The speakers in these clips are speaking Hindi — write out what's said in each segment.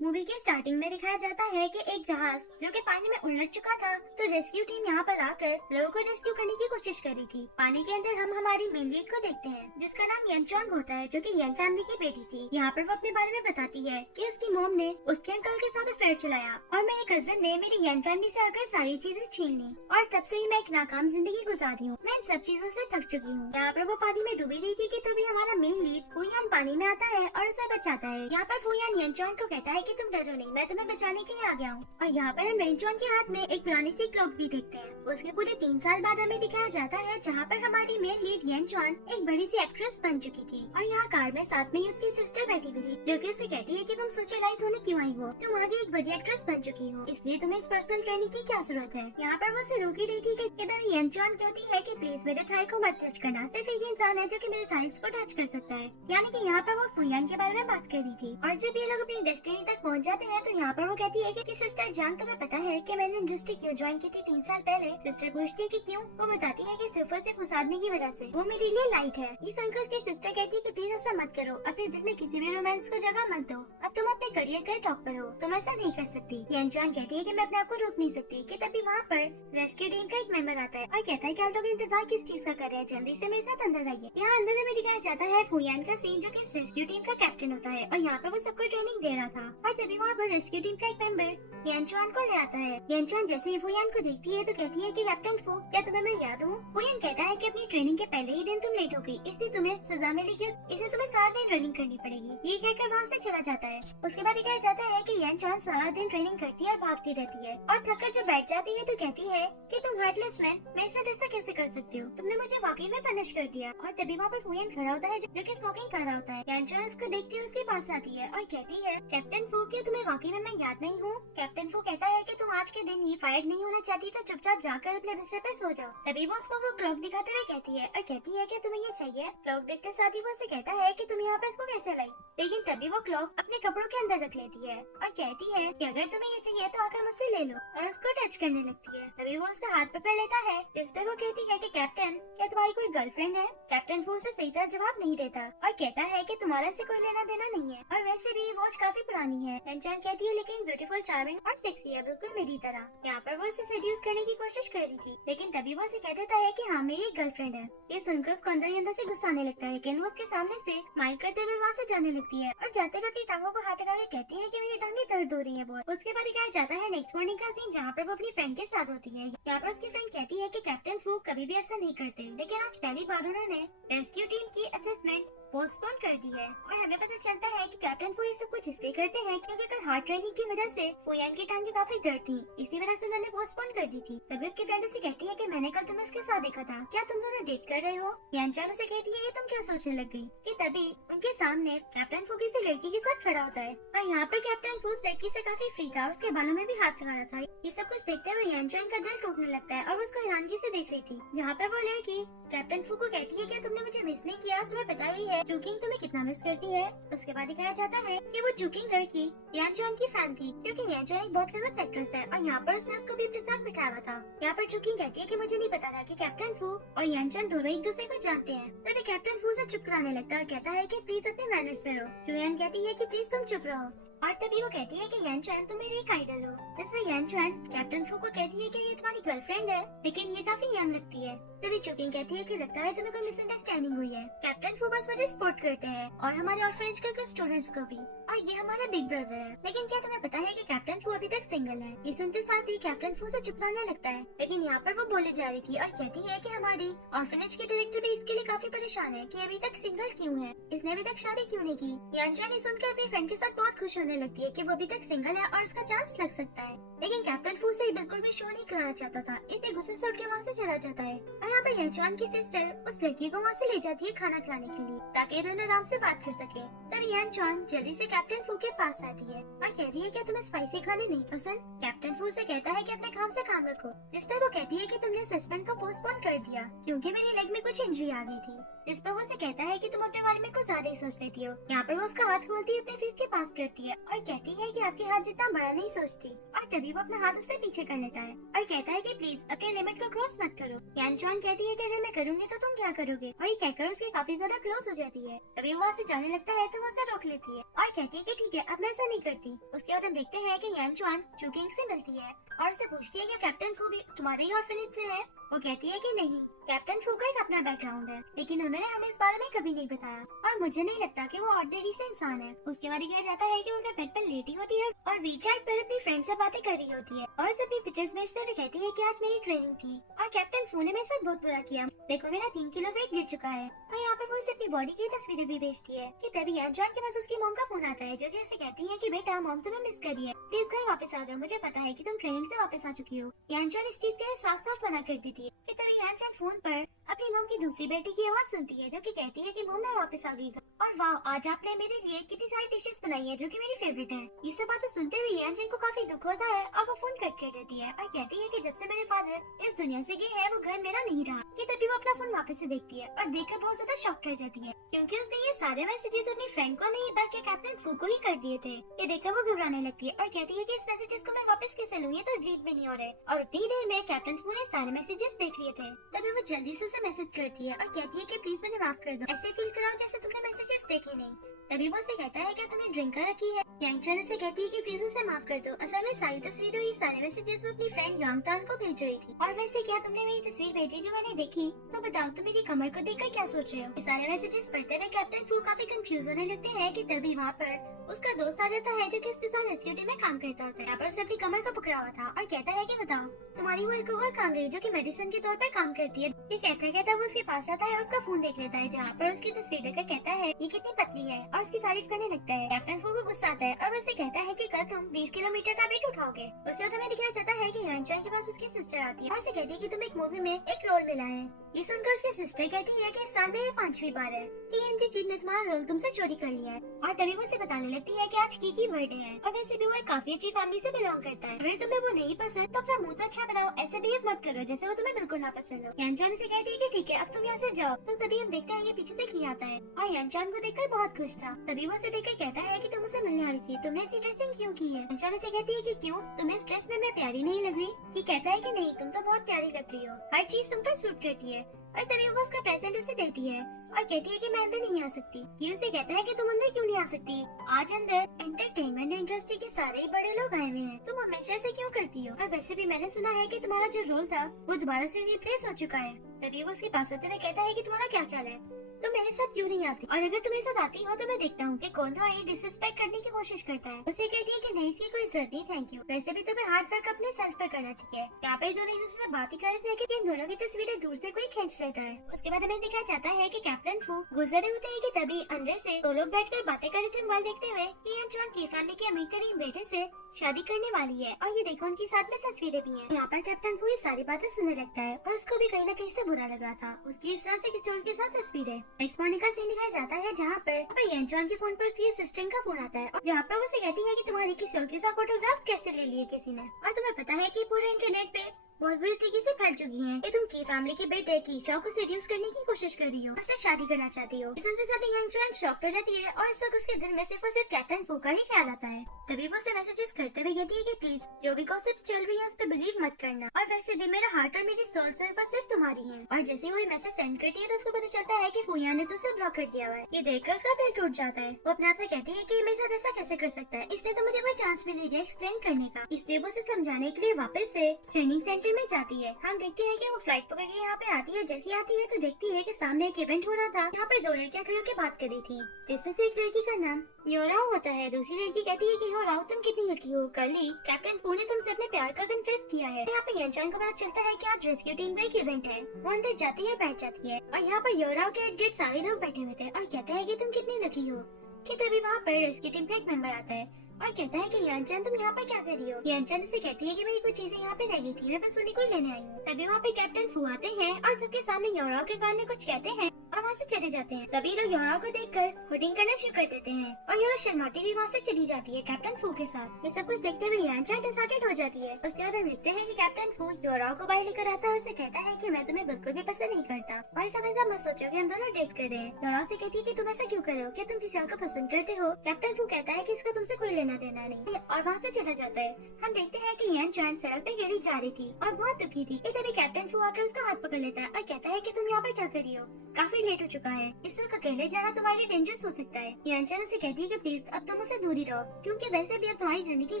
मूवी के स्टार्टिंग में दिखाया जाता है कि एक जहाज जो कि पानी में उलट चुका था, तो रेस्क्यू टीम यहाँ पर आकर लोगों को रेस्क्यू करने की कोशिश कर रही थी। पानी के अंदर हम हमारी मेन लीड को देखते हैं जिसका नाम यन चोंग होता है, जो कि यन फैमिली की बेटी थी। यहाँ पर वो अपने बारे में बताती है कि उसकी मॉम ने उसके अंकल के साथ अफेयर चलाया और मेरे कजन ने मेरी यन फैमिली से आकर सारी चीजें छीन ली और तब से ही मैं एक नाकाम जिंदगी गुजार रही हूँ। मैं इन सब चीजों से थक चुकी हूँ। यहाँ पर वो पानी में डूबी रही थी कि तभी हमारा मेन लीड फुयान पानी में आता है और उसे बचाता है। यहाँ पर फुयान यन चोंग को कहता है कि तुम डरो नहीं, मैं तुम्हें बचाने के लिए आ गया हूँ। और यहाँ पर हम रेंचोन के हाथ में एक पुरानी सी क्लॉक भी देखते हैं। उसके पूरे 3 साल बाद हमें दिखाया जाता है जहाँ पर हमारी मेन लीड यन चोन एक बड़ी सी एक्ट्रेस बन चुकी थी और यहाँ कार में साथ में ही उसकी सिस्टर बैठी हुई थी, जो कि उसे कहती है कि तुम सोशलाइज होने क्यों आई हो, तुम आगे एक बड़ी एक्ट्रेस बन चुकी हो, इसलिए तुम्हें इस पर्सनल ट्रेनिंग की क्या जरूरत है। यहाँ पर वो उसे रोकी रही थी कि तभी यन चोन कहती है कि प्लीज मेरे थाई को मत टच करना, सिर्फ एक इंसान है जो कि मेरे थाइस को टच कर सकता है। यानी कि यहाँ पर वो फुयान के बारे में बात कर रही थी। और जब ये लोग अपनी डेस्टिनी तक पहुँच जाते हैं तो यहाँ पर वो कहती है कि सिस्टर जान, तुम्हें पता है कि मैंने इंडस्ट्री क्यों ज्वाइन की थी 3 साल पहले। सिस्टर पूछती है कि क्यों। वो बताती है कि सिर्फ और सिर्फ उस आदमी की वजह से, वो मेरे लिए लाइट है। इस अंकल की सिस्टर कहती है कि प्लीज ऐसा मत करो, अपने दिल में किसी भी रोमांस को जगह मत दो, अब तुम अपने करियर के टॉप पर हो, तुम ऐसा नहीं कर सकती। यनचान कहती है कि मैं अपने आप को रोक नहीं सकती कि तभी वहाँ पर रेस्क्यू टीम का एक मेंबर आता है और कहता है कि आप लोग इंतजार किस चीज का कर रहे हैं, जल्दी से मेरे साथ अंदर आइए। यहाँ अंदर हमें दिखाया जाता है फुयान का सीन, जो कि इस रेस्क्यू टीम का कैप्टन होता है और यहाँ पर वो सबको ट्रेनिंग दे रहा था। और तभी वहाँ पर रेस्क्यू टीम का एक मेंबर यनचान को ले आता है। यनचान जैसे ही फुयान को देखती है तो कहती है कि कैप्टन फू, क्या तुम्हें मैं याद हूँ। फुयान कहता है कि अपनी ट्रेनिंग के पहले ही दिन तुम लेट हो गई, इसलिए तुम्हें सजा मिलेगी, इसे तुम्हें 7 दिन रनिंग करनी पड़ेगी। ये कहकर वहाँ से चला जाता है। उसके बाद दिखाया जाता है कि यनचान सारा दिन ट्रेनिंग करती है और भागती रहती है और थककर जब बैठ जाती है तो कहती है कि तुम हार्टलेस मैन, मेरे साथ ऐसा कैसे कर सकते हो, तुमने मुझे वाकई में पनिश कर दिया। और तभी वहाँ पर फुयान खड़ा होता है जो कि स्मोकिंग कर रहा होता है। यनचान उसको देखती है, उसके पास आती है और कहती है कैप्टन फू, क्या तुम्हें वाकई में मैं याद नहीं हूँ। कैप्टन फू कहता है कि तुम आज के दिन ही फायर नहीं होना चाहती तो चुपचाप जाकर अपने बिस्तर पर सो जाओ। तभी वो उसको वो क्लॉक दिखाते हुए कहती है और कहती है कि तुम्हें ये चाहिए। क्लॉक देखते साथ ही वो उसे कहता है कि तुम यहाँ पर इसको कैसे लाई, लेकिन तभी वो क्लॉक अपने कपड़ों के अंदर रख लेती है और कहती है कि अगर तुम्हें ये चाहिए तो आकर मुझसे ले लो और उसको टच करने लगती है। तभी वो उसका हाथ पकड़ लेता है, जिस पर वो कहती है कि कैप्टन, क्या तुम्हारी कोई गर्लफ्रेंड है। कैप्टन फू उसे सही तरह जवाब नहीं देता और कहता है कि तुम्हारा से कोई लेना देना नहीं है और वैसे भी वॉच काफी पुरानी है। यनचान कहती है लेकिन ब्यूटीफुल, चार्मिंग और सेक्सी है, बिल्कुल मेरी तरह। यहाँ पर वो उसे सेड्यूस करने की कोशिश कर रही थी, लेकिन तभी वो उसे कह देता है कि हाँ मेरी गर्लफ्रेंड है। ये सुनकर उसको अंदर ही अंदर से गुस्सा आने लगता है, लेकिन वो उसके सामने से माइल करते हुए वहाँ से जाने लगती है और जाते हुए अपनी टांगों को हाथ लगा के कहती है कि मेरी टांगे दर्द हो रही है बहुत। उसके बाद दिखाया जाता है नेक्स्ट मॉर्निंग का सीन, जहाँ पर वो अपनी फ्रेंड के साथ होती है। यहाँ पर उसकी फ्रेंड कहती है कि कैप्टन फू कभी भी ऐसा नहीं करते, लेकिन आज पहली बार उन्होंने रेस्क्यू टीम की असेसमेंट पोस्टपोन कर दी है। और हमें पता चलता है कि कैप्टन फू ये सब कुछ इसलिए करते हैं क्योंकि कल हार्ट ट्रेनिंग की वजह से फुयान की टांगे काफी दर्द थी, इसी वजह से उन्होंने पोस्टपोन कर दी थी। तभी उसकी फ्रेंड उसे कहती है कि मैंने कल तुम्हें उसके साथ देखा था, क्या तुम दोनों डेट कर रहे हो। यनचान उसे कहती है ये तुम क्या सोचने लग गई। कि तभी उनके सामने कैप्टन फू किसी लड़की के साथ खड़ा होता है और यहाँ पर कैप्टन फू उस लड़की से काफी फ्री था, उसके बालों में भी हाथ लगा रहा था। ये सब कुछ देखते हुए यनचान का दिल टूटने लगता है और वो उसको हैरानगी से देख रही थी। यहाँ पर वो लड़की कैप्टन फू को कहती है क्या तुमने मुझे मिस नहीं किया, तुम्हें पता ही है जूकिंग तुम्हें कितना मिस करती है। उसके बाद दिखाया जाता है कि वो जूकिंग लड़की यनचान की फैन थी, क्योंकि यनचान एक बहुत फेमस एक्ट्रेस है और यहाँ पर उसने उसको भी अपने साथ बिठाया था। यहाँ पर जूकिंग कहती है कि मुझे नहीं पता था कि कैप्टन फू और यनचान दोनों एक दूसरे को जानते हैं। तभी कैप्टन फू से चुप कराने लगता है और कहता है कि प्लीज अपने मैनर्स में रहो। जुलियन कहती है कि प्लीज तुम चुप रहो और तभी वो कहती है कि यनचान तुम मेरी एक आइडल हो। इसमें यनचान कैप्टन फू को कहती है कि ये तुम्हारी गर्लफ्रेंड है, लेकिन ये काफी यंग लगती है। तभी चुकिंग कहती है कि लगता है तुम्हें कोई मिसअंडरस्टैंडिंग हुई है। कैप्टन फू बस मुझे सपोर्ट करते हैं और हमारे ऑर्फनेज के कुछ स्टूडेंट्स को भी, और ये हमारा बिग ब्रदर है। लेकिन क्या तुम्हें पता है कि कैप्टन फू अभी तक सिंगल है। ये सुनते साथ ही कैप्टन फू से चुपलाने लगता है, लेकिन यहाँ पर वो बोले जा रही थी और कहती है कि हमारी ऑर्फनेज के डायरेक्टर भी इसके लिए काफी परेशान है कि अभी तक सिंगल क्यों है, इसने अभी तक शादी क्यों नहीं की। यनचान सुनकर अपनी फ्रेंड के साथ बहुत खुश होने लगती है कि वो अभी तक सिंगल है और उसका चांस लग सकता है। लेकिन कैप्टन फू से बिल्कुल भी शो नहीं कराना चाहता था, इसलिए गुस्से से उठ के वहाँ से चला जाता है। और यहाँ पर यनचान की सिस्टर उस लड़की को वहाँ से ले जाती है खाना खिलाने के लिए, ताकि ये दोनों आराम से बात कर सके। तभी यनचान जल्दी से कैप्टन फू के पास आती है और कहती है क्या तुम्हें स्पाइसी खाने नहीं पसंद। कैप्टन फू से कहता है कि अपने काम से काम रखो, जिस पर वो कहती है कि तुमने सस्पेंड को पोस्टपोन कर दिया क्योंकि मेरी लेग में कुछ इंजरी आ गई थी। जिस पर वो उसे कहता है कि तुम अपने बारे में कुछ ज्यादा ही सोच लेती हो। यहाँ पर वो उसका हाथ खोलती है, अपने फेस के पास करती है और कहती है कि आपके हाथ जितना बड़ा नहीं सोचती। और तभी वो अपना हाथ उससे पीछे कर लेता है और कहता है कि प्लीज अपने लिमिट को क्रॉस मत करो। यनचान यानचान कहती है कि अगर मैं करूंगी तो तुम क्या करोगे, और ये कहकर उसके काफी ज्यादा क्लोज हो जाती है। तभी वो वहाँ से जाने लगता है तो वो उसे रोक लेती है और कहती है कि ठीक है, अब मैं ऐसा नहीं करती। उसके बाद हम देखते हैं कि यानचान चूकिंग से मिलती है और उसे पूछती है कि कैप्टन फू भी तुम्हारे ही ऑर्फनेज से है। वो कहती है कि नहीं, कैप्टन फू का एक अपना बैकग्राउंड है, लेकिन उन्होंने हमें इस बारे में कभी नहीं बताया और मुझे नहीं लगता कि वो ऑर्डिनरी से इंसान है। उसके बाद कहा जाता है कि वो अपने बेड पर लेटी होती है और वीचैट पर अपनी फ्रेंड से बातें कर रही होती है और उसे अपनी पिक्चर्स भेजते हुए कहती है कि आज मेरी ट्रेनिंग थी और कैप्टन फू ने मेरे साथ बहुत बुरा किया, देखो मेरा 3 किलो वेट गिर चुका है। और यहाँ पर वो उसे अपनी बॉडी की तस्वीरें भी भेजती है कि तभी यानचान के पास उसकी मॉम का फोन आता है, जो कि उसे कहती है कि बेटा मॉम तुम्हें मिस कर रही है, प्लीज घर वापस आ जाओ, मुझे पता है कि तुम ट्रेनिंग से वापस आ चुकी हो। यानचान इस चीज के लिए साफ साफ मना कर देती है कि तभी यानचान फोन पर अपनी मॉम की दूसरी बेटी की आवाज सुनती है, जो कि कहती है कि मॉम मैं वापस आ गई और वाह आज आपने मेरे लिए कितनी सारी डिशेस बनाई है जो कि मेरी फेवरेट है। ये सब बातें सुनते हुए यानचान को काफी दुख होता है और वो फोन कट कर देती है और कहती है कि जब से मेरे फादर इस दुनिया से गए हैं वो घर मेरा नहीं रहा। कि तभी वो अपना फोन वापस से देखती है और देखकर बहुत ज्यादा शॉक रह जाती है, क्योंकि उसने ये सारे मैसेजेस अपनी फ्रेंड को नहीं बल्कि कैप्टन फू को ही कर दिए थे। ये देखकर वो घबराने लगती है और कहती है कि इस मैसेजेस को मैं वापस कैसे लूँ, ये तो डिलीट भी नहीं हो रहे। और उतनी देर में कैप्टन फू ने सारे मैसेजेस देख लिए थे। तभी वो जल्दी से उसे मैसेज करती है और कहती है कि प्लीज मुझे माफ कर दो, ऐसे फील कराओ जैसे तुमने मैसेजेस देखे नहीं। तभी वो उसे कहता है कि तुमने ड्रिंक कर रखी है। यानचान उसे कहती है कि प्लीज उसे माफ कर दो, असल में सारी तस्वीर और ये सारे मैसेजेस वो अपनी फ्रेंड यांगतान को भेज रही थी। और वैसे क्या तुमने मेरी तस्वीर भेजी जो मैंने देखी, तो बताओ तुम मेरी कमर को देखकर क्या सोच रहे हो। ये सारे मैसेजेस पढ़ते हुए कैप्टन फू काफी कंफ्यूज होने लगते हैं कि तभी वहाँ पर उसका दोस्त आ जाता है जो कि उसके साथ रेस्क्यू टीम में काम करता था। यहाँ पर उसे अपनी कमर को पकड़ा हुआ था और कहता है कि बताओ तुम्हारी वो अल्कोहल कहाँ गई जो कि मेडिसिन के तौर पर काम करती है। ये कहता वो उसके पास आता है और उसका फोन देख लेता है, जहाँ पर उसकी तस्वीर देखकर कहता है ये कितनी पतली है और उसकी तारीफ करने लगता है। कैप्टन फू को गुस्सा आता है और वैसे कहता है कि कल तुम 20 किलोमीटर का वेट उठाओगे। उसके बाद हमें दिखाया जाता है कि यानचान के पास उसकी सिस्टर आती है और उसे कहती है कि तुम एक मूवी में एक रोल मिला है। ये सुनकर उसकी सिस्टर कहती है कि इस साल में ये 5वीं बार है टीएनजी चीफ ने तुम्हारा रोल तुमसे चोरी कर लिया है। और तभी वो उसे बताने लगती है कि आज की बर्थडे है और वैसे भी वो एक काफी अच्छी फैमिली से बिलोंग करता है। अगर तुम्हें वो नहीं पसंद तो अपना मुंह तो अच्छा बनाओ, ऐसे बिहेव मत करो जैसे वो तुम्हें बिल्कुल ना पसंद हो। यानचान से कहती है कि ठीक है अब तुम यहाँ से जाओ। तो तभी हम देखते हैं ये पीछे से की आता है और यानचान को देखकर बहुत खुश था। तभी वो उसे देखकर कहता है कि तुम उसे मिलने आ रही थी, तुमने ऐसी ड्रेसिंग क्यों की है। यानचान से कहती है कि क्यों, तुम्हें इस ड्रेस में मैं प्यारी नहीं लग रही। ये कहता है कि नहीं तुम तो बहुत प्यारी लग रही हो, हर चीज तुम पर सूट करती है। और तभी वो उसका प्रेजेंट उसे देती है और कहती है कि मैं अंदर नहीं आ सकती। ये उसे कहता है कि तुम अंदर क्यों नहीं आ सकती, आज अंदर एंटरटेनमेंट इंडस्ट्री के सारे ही बड़े लोग आए हुए हैं, तुम हमेशा ऐसे क्यों करती हो। और वैसे भी मैंने सुना है कि तुम्हारा जो रोल था वो दोबारा से रिप्लेस हो चुका है। तभी वो उसके पास आते हुए कहता है कि तुम्हारा क्या ख्याल है, तुम मेरे साथ क्यों नहीं आती, और अगर तुम मेरे साथ आती हो तो मैं देखता हूँ कि कौन तुम्हारी डिसरिस्पेक्ट करने की कोशिश करता है। उसे कहती है कि नहीं इसकी कोई जरूरत नहीं, थैंक यू। वैसे भी तुम्हें हार्ड वर्क अपने सेल्फ पर करना चाहिए। यहाँ पे दोनों एक दूसरे से बात ही कर रहे थे कि इन दोनों की तस्वीरें दूर से कोई खींच लेता है। उसके बाद हमें दिखाया जाता है कि कैप्टन फू गुजरे होते हैं कि तभी अंदर से दो लोग बैठकर बातें कर रहे थे मोबाइल देखते हुए कि यानचान की फैमिली के अमीर तरीन बेटे से शादी करने वाली है और ये देखो उनकी साथ में तस्वीरें भी हैं। यहाँ पर कैप्टन फू ये सारी बातें सुनने लगता है और उसको भी कहीं न कहीं से बुरा लग रहा था उसकी इस तरह से किसी और के साथ तस्वीरें। नेक्स्ट मॉर्निंग का सीन दिखाया जाता है जहाँ पर यानचान के फोन पर उसकी असिस्टेंट का फोन आता है और जहाँ पर वो उसे कहती है कि तुम्हारी किसी और के साथ फोटोग्राफ्स कैसे ले लिए किसी ने, और तुम्हें पता है कि पूरे इंटरनेट पे बहुत बुरी तरीके से फैल चुकी हैं कि तुम की फैमिली के बेटे की चाव को सेड्यूस करने की कोशिश कर रही हो, उससे शादी करना चाहती हो। इससे ज्यादा यानचान शॉक हो जाती है और इस वक्त उसके दिल में सिर्फ और सिर्फ कैप्टन फू का ही ख्याल आता है। तभी वो उसे मैसेजेस करते हुए कहती है कि प्लीज जो भी गॉसिप्स चल रही है उस पर बिलीव मत करना, और वैसे भी मेरा हार्ट और मेरी सोल सिर्फ तुम्हारी है। और जैसे ही वो मैसेज सेंड करती है तो उसको पता चलता है कि फूया ने तो उसे ब्लॉक कर दिया हुआ है। ये देखकर उसका दिल टूट जाता है। वो अपने आप से कहती है कि मेरे साथ ऐसा कैसे कर सकता है, इसने तो मुझे कोई चांस भी नहीं दिया एक्सप्लेन करने का। इसलिए वो उसे समझाने के लिए वापस से ट्रेनिंग सेंटर में जाती है। हम देखते हैं कि वो फ्लाइट पकड़ के यहाँ पे आती है। जैसी आती है तो देखती है कि सामने एक इवेंट हो रहा था, यहाँ पर दो लड़कियां खड़ी होकर बात कर रही थी, जिसमें से एक लड़की का नाम योराओ होता है। दूसरी लड़की कहती है कि योराओ तुम कितनी लकी हो, कल ही कैप्टन फू ने तुमसे अपने प्यार का कन्फेस किया है। यहाँ पे यानचान को पता चलता है कि आज रेस्क्यू टीम का एक इवेंट है। वो अंदर जाती है, बैठ जाती है और यहाँ पर योराओ के इर्द गिर्द सारे लोग बैठे हुए थे और कहते हैं कि तुम कितनी लकी हो। कि तभी वहाँ पर रेस्क्यू टीम का एक मेंबर आता है और कहता है कि यानचान तुम यहाँ पर क्या कर रही हो। यानचान से कहती है कि मेरी कुछ चीजें यहाँ पे रह गई थी, मैं बस उन्हीं को लेने आई हूँ। तभी वहाँ पे कैप्टन फू आते हैं और सबके सामने योराओ के बारे में कुछ कहते हैं और वहाँ से चले जाते हैं। सभी लोग योरा को देखकर हुडिंग करना शुरू कर देते हैं और योरा शर्माती भी वहाँ से चली जाती है कैप्टन फू के साथ। ये सब कुछ देखते हुए यानचान डिसऑर्डर हो जाती है। उसके बाद हम देखते हैं कि कैप्टन फू योरा को बाहर लेकर आता है और उसे कहता है कि मैं तुम्हें बिल्कुल भी पसंद नहीं करता और ऐसा वैसा मत सोचो कि हम दोनों डेट कर रहे हैं। योरा से कहती है कि तुम ऐसा क्यों कर रहे हो, क्या तुम किसी और को पसंद करते हो? कैप्टन फू कहता है कि इसका तुमसे कोई लेना देना नहीं और वहाँ से चला जाता है। हम देखते हैं कि यानचान सड़क पे गिरी जा रही थी और बहुत दुखी थी। तभी कैप्टन फू आकर उसका हाथ पकड़ लेता है और कहता है कि तुम यहाँ पर क्या कर रही हो, काफी लेट हो चुका है, इस वक्त अकेले जाना तुम्हारे लिए डेंजरस हो सकता है। यानचान उसे कहती है कि प्लीज अब तुम उसे दूर ही रहो, क्योंकि वैसे भी अब तुम्हारी जिंदगी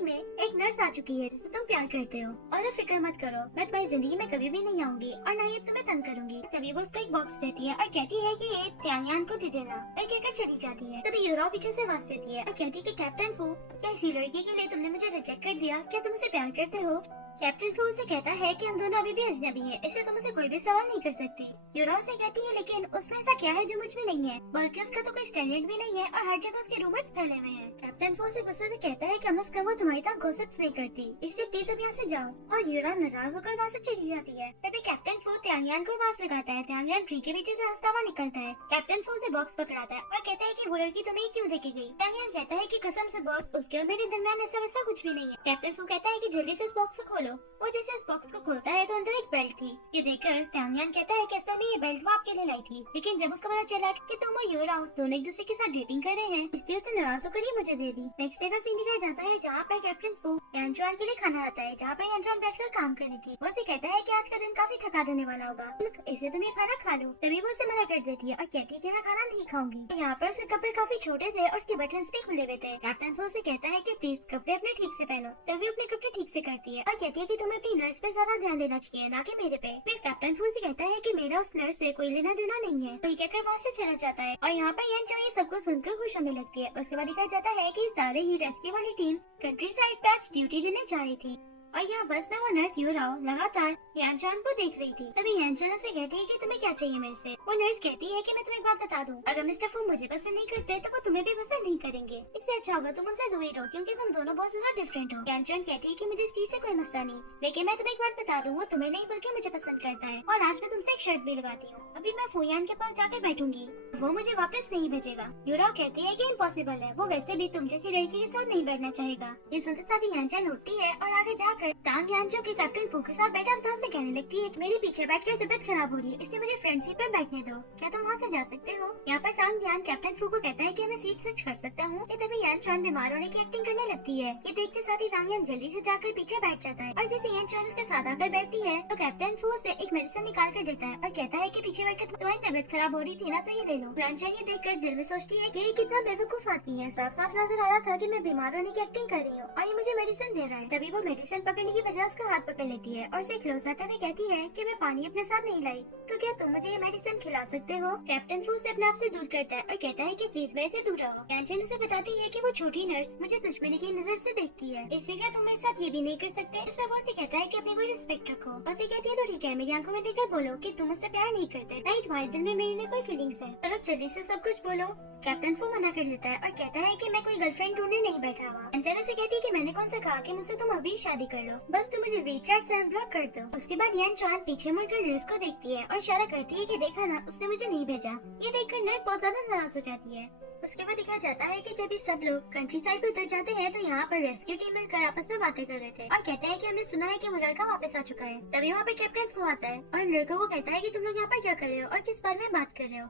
में एक नर्स आ चुकी है जिसे तुम प्यार करते हो और अब फिक्र मत करो, मैं तुम्हारी जिंदगी में कभी भी नहीं आऊंगी और न ही अब तुम्हें तंग करूंगी। तभी वो उसको एक बॉक्स देती है और कहती है कि ये त्यान को दे देना। वह कहकर चली जाती है। तभी यूरो पीछे से आवाज देती है और कहती है कि कैप्टन फू, क्या इसी लड़की के लिए तुमने मुझे रिजेक्ट कर दिया? क्या तुम उसे प्यार करते हो? कैप्टन फू उसे कहता है कि हम दोनों अभी भी अजनबी हैं, इससे तुम उसे कोई भी सवाल नहीं कर सकती। यूरो से कहती है लेकिन उसमें ऐसा क्या है जो मुझ में नहीं है, बल्कि उसका तो कोई स्टैंडर्ड भी नहीं है और हर जगह उसके रूमर्स फैले हुए हैं। कैप्टन फू उसे गुस्से से कहता है कम से कम वो तुम्हारी तरह गॉसिप्स नहीं करती, इसलिए प्लीज अब यहाँ से जाओ। और यूरो नाराज होकर वहाँ से चली जाती है। तभी कैप्टन फू त्यान को आवाज लगाता है। त्यान ट्री के पीछे से हंसता हुआ निकलता है। कैप्टन फू उसे बॉक्स पकड़ाता है और कहता है कि वो लड़की तुम्हें क्यों देके गई? त्यान कहता है कि कसम से बॉस, उसके और मेरे दरमियान ऐसा वैसा कुछ भी नहीं है। कैप्टन फू कहता है कि जल्दी से इस बॉक्स को खोलो। वो जैसे इस बॉक्स को खोलता है तो अंदर एक बेल्ट थी। ये देखकर त्यान कहता है कि असल में ये बेल्ट वो आपके लिए लाई थी, लेकिन जब उसको पता चला कि तुम और यूरा दोनों एक दूसरे के साथ डेटिंग कर रहे हैं, इसलिए उसने नाराज होकर ही मुझे दे दी। नेक्स्ट डे का सीन दिखाया जाता है जहाँ पर कैप्टन फू यानचान के लिए खाना आता है, जहाँ पर यानचान बैठकर काम कर रही थी। वो उसे कहता है कि आज का दिन काफी थका देने वाला होगा, इसे तुम ये खाना खा लो। तभी वो उसे मना कर देती है और कहती है कि मैं खाना नहीं खाऊंगी। यहाँ पर उसके कपड़े काफी छोटे थे और उसके बटन्स भी खुले हुए थे। कैप्टन फू उसे कहता है कि प्लीज कपड़े अपने ठीक से पहनो। तभी अपने कपड़े ठीक से करती है और कहती है कि तुम्हें अपनी नर्स पे ज्यादा ध्यान देना चाहिए, ना कि मेरे पे। फिर कैप्टन फू से कहता है कि मेरा उस नर्स से कोई लेना देना नहीं है। वही कहकर वहाँ से चला जाता है और यहाँ पर यानचान ये सबको सुनकर खुश होने लगती है। उसके बाद दिखाया जाता है कि सारे ही रेस्क्यू वाली टीम कंट्री साइड पे आज ड्यूटी देने जा रही थी और यहाँ बस में वो नर्स यूराओ लगातार यानचान को देख रही थी। तभी यानचान से कहती है कि तुम्हें क्या चाहिए मेरे से? वो नर्स कहती है कि मैं तुम्हें एक बात बता दूं, अगर मिस्टर फू मुझे पसंद नहीं करते तो वो तुम्हें भी पसंद नहीं करेंगे, इससे अच्छा होगा तुम उनसे दूर ही रहो, क्योंकि तुम दोनों बहुत ज्यादा डिफरेंट हो। यानचान कहती है कि मुझे इस चीज से कोई मसला नहीं, लेकिन मैं तुम्हें एक बात बता दूं, वो तुम्हें नहीं बल्कि मुझे पसंद करता है और आज मैं तुमसे एक शर्त भी लगाती हूँ, अभी मैं फूयान के पास जाकर बैठूंगी, वो मुझे वापस नहीं भेजेगा। यूराओ कहती है कि इम्पॉसिबल है, वो वैसे भी तुम जैसी लड़की के साथ नहीं बैठना चाहेगा। ये सुनते साथ ही यानचान उठती है और आगे जाकर टांग यानचान के कैप्टन फू के साथ बैठा था, उसे कहने लगती है कि मेरे पीछे बैठकर तबियत खराब हो रही है, इसलिए मुझे फ्रंट सीट पर बैठने दो, क्या तुम वहाँ से जा सकते हो? यहाँ पर टांग यान कैप्टन फू को कहता है कि मैं सीट स्विच कर सकता हूँ। तभी यानचान बीमार होने की एक्टिंग करने लगती है। ये देखते साथ ही टांग यान जल्दी से जाकर पीछे बैठ जाता है और जैसे यानचान उसके साथ आकर बैठती है तो कैप्टन फू से एक मेडिसिन निकाल कर देता है और कहता है कि पीछे बैठकर तुम्हारी तबियत खराब हो रही थी ना, तो ये ले लो। यानचान ये देखकर दिल में सोचती है कि ये कितना बेवकूफ आदमी है, साफ साफ नजर आ रहा था कि मैं बीमार होने की एक्टिंग कर रही हूँ और ये मुझे मेडिसिन दे रहा है। तभी वो मेडिसिन पकड़ने की बजाय उसका हाथ पकड़ लेती है और उसे क्लोज आते हुए कहती है कि मैं पानी अपने साथ नहीं लाई, तो क्या तुम मुझे ये मेडिसिन खिला सकते हो? कैप्टन फू से अपने आप से दूर करता है और कहता है कि प्लीज मेरे से दूर रहो। यानचान उसे बताती है कि वो छोटी नर्स मुझे दुश्मनी की नजर से देखती है, इससे क्या तुम मेरे साथ ये भी नहीं कर सकते? इसमें वो उसे कहता है कि अपनी कोई रिस्पेक्ट रखो। उसे कहती है तो ठीक है, मेरी आंखों में देखकर बोलो कि तुम मुझसे प्यार नहीं करते, नहीं तुम्हारे दिल में मेरे लिए कोई फीलिंग्स है, चलो जल्दी से सब कुछ बोलो। कैप्टन फू मना कर देता है और कहता है कि मैं कोई गर्लफ्रेंड ढूंढने नहीं बैठा हुआ। यानचान से कहती है कि मैंने कौन सा कहा कि मुझसे तुम अभी शादी कर लो, बस तुम मुझे वीचैट से अनब्लॉक कर दो। उसके बाद यानचान पीछे मुड़कर नर्स को देखती है और इशारा करती है कि देखा ना, उसने मुझे नहीं भेजा। ये देखकर नर्स बहुत ज्यादा नाराज हो जाती है। उसके बाद दिखाया जाता है कि जब ये सब लोग कंट्री साइड पे उतर जाते हैं तो यहाँ पर रेस्क्यू टीम मिलकर आपस में बातें कर रहे थे और कहते हैं कि हमने सुना है कि वो लड़का वापस आ चुका है। तभी वहाँ पे कैप्टन फू आता है और लड़कों को कहता है कि तुम लोग यहाँ पर क्या कर रहे हो और किस बारे में बात कर रहे हो।